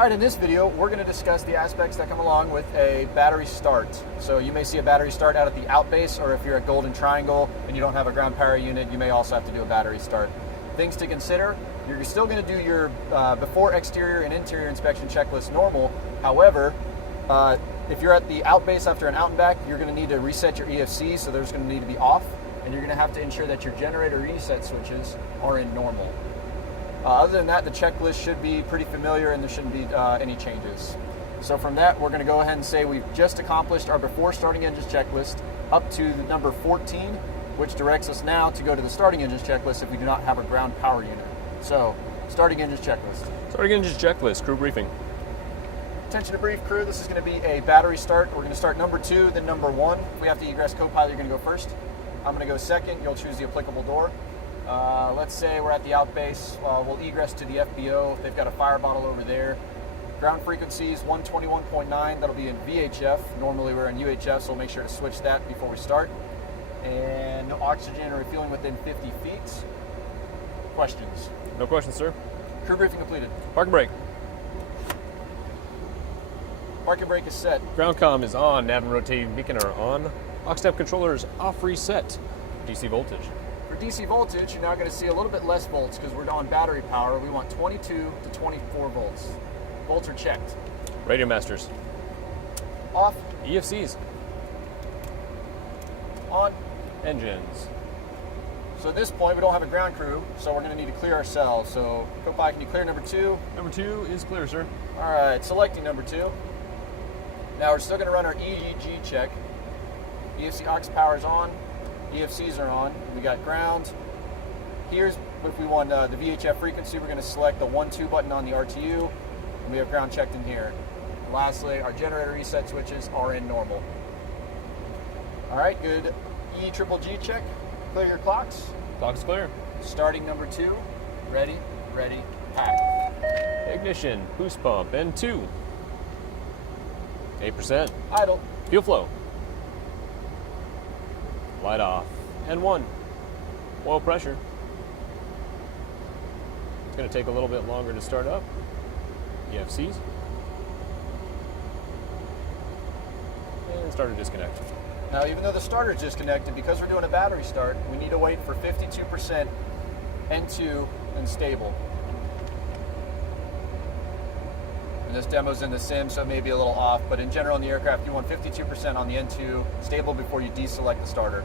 All right, in this video, we're going to discuss the aspects that come along with a battery start. So you may see a battery start out at the out base, or if you're at Golden Triangle and you don't have a ground power unit, you may also have to do a battery start. Things to consider: you're still going to do your before exterior and interior inspection checklist normal. However, if you're at the out base after an out and back, you're going to need to reset your EFC, so there's going to need to be off, and you're going to have to ensure that your generator reset switches are in normal. Other than that, the checklist should be pretty familiar and there shouldn't be any changes. So from that, we're going to go ahead and say we've just accomplished our before starting engines checklist up to the number 14, which directs us now to go to the starting engines checklist if we do not have a ground power unit. So, starting engines checklist. Starting engines checklist, crew briefing. Attention to brief, crew. This is going to be a battery start. We're going to start number 2, then number 1. If we have to egress co-pilot, you're going to go first. I'm going to go second. You'll choose the applicable door. Let's say we're at the out base. We'll egress to the FBO. They've got a fire bottle over there. Ground frequencies 121.9. That'll be in VHF. Normally we're in UHF, so we'll make sure to switch that before we start. And no oxygen or refueling within 50 feet. Questions? No questions, sir. Crew briefing completed. Park and brake. Park and brake is set. Ground comm is on. Nav and rotating beacon are on. Aux step controller is off reset. DC voltage. For DC voltage, you're now going to see a little bit less volts because we're on battery power. We want 22 to 24 volts. Volts are checked. Radio masters. Off. EFCs. On. Engines. So at this point, we don't have a ground crew, so we're going to need to clear ourselves. So, co-pilot, can you clear number 2? Number 2 is clear, sir. All right, selecting number 2. Now we're still going to run our EEG check. EFC aux power is on. EFCs are on. We got ground. Here's if we want the VHF frequency, we're going to select the 1-2 button on the RTU, and we have ground checked in here. And lastly, our generator reset switches are in normal. All right, good. E-triple-G check. Clear your clocks. Clock's clear. Starting number 2. Ready, pack. Ignition, boost pump, N2. 8%. Idle. Fuel flow. Light off. N1. Oil pressure. It's going to take a little bit longer to start up. EFCs. And start to disconnect. Now, even though the starter is disconnected, because we're doing a battery start, we need to wait for 52% N2 and stable. And this demo's in the sim, so it may be a little off, but in general in the aircraft, you want 52% on the N2 stable before you deselect the starter.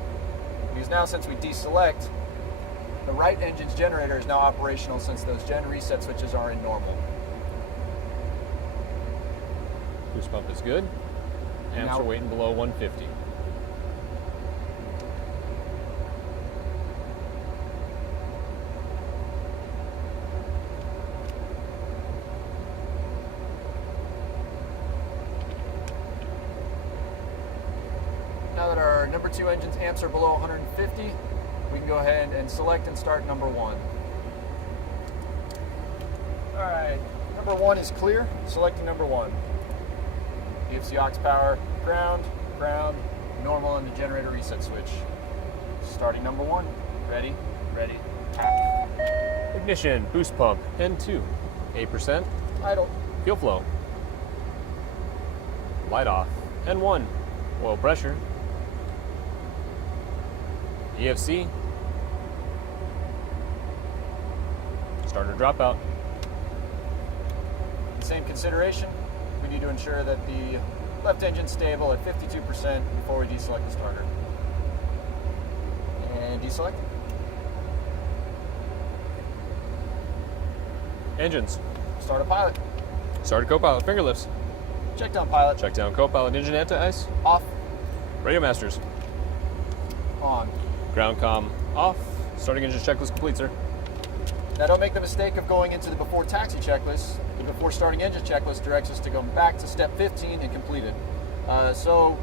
Because now, since we deselect, the right engine's generator is now operational since those gen reset switches are in normal. Boost pump is good. Amps Now, are waiting below 150. Now that our number 2 engine's amps are below 150, we can go ahead and select and start number 1. All right, number 1 is clear. Selecting number 1. EFC aux power, ground, normal, and the generator reset switch. Starting number 1. Ready, pack. Ignition, boost pump, N2. 8%. Idle. Fuel flow. Light off. N1. Oil pressure. EFC. Starter dropout. Same consideration. We need to ensure that the left engine's stable at 52% before we deselect the starter. And deselect. Engines. Start a pilot. Started co-pilot. Finger lifts. Check down pilot. Check down co-pilot. Engine anti-ice. Off. Radio masters. On. Ground comm off. Starting engine checklist complete, sir. Now don't make the mistake of going into the before taxi checklist. The before starting engine checklist directs us to go back to step 15 and complete it. So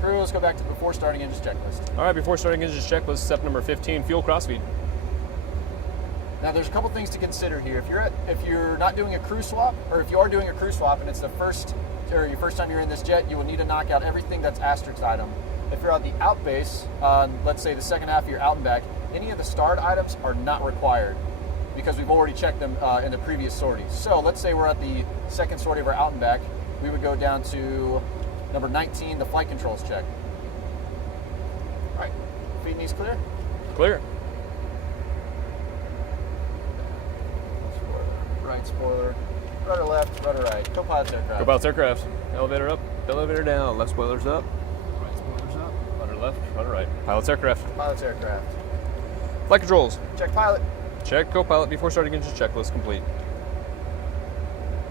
crew, let's go back to the before starting engine checklist. All right, before starting engine checklist, step number 15, fuel crossfeed. Now there's a couple things to consider here. If you're not doing a crew swap, or if you are doing a crew swap and it's your first time you're in this jet, you will need to knock out everything that's asterisk item. If you're on the out base, let's say the second half of your out and back, any of the starred items are not required. because we've already checked them in the previous sorties. So let's say we're at the second sortie of our out and back. We would go down to number 19, the flight controls check. All right, feed knees clear? Clear. Right spoiler, rudder left, rudder right. Co-pilot's aircraft. Co-pilot's aircraft. Elevator up, elevator down. Left spoilers up. Right spoiler's up. Rudder left, rudder right. Pilot's aircraft. Pilot's aircraft. Flight controls. Check pilot. Check co-pilot before starting engine checklist complete.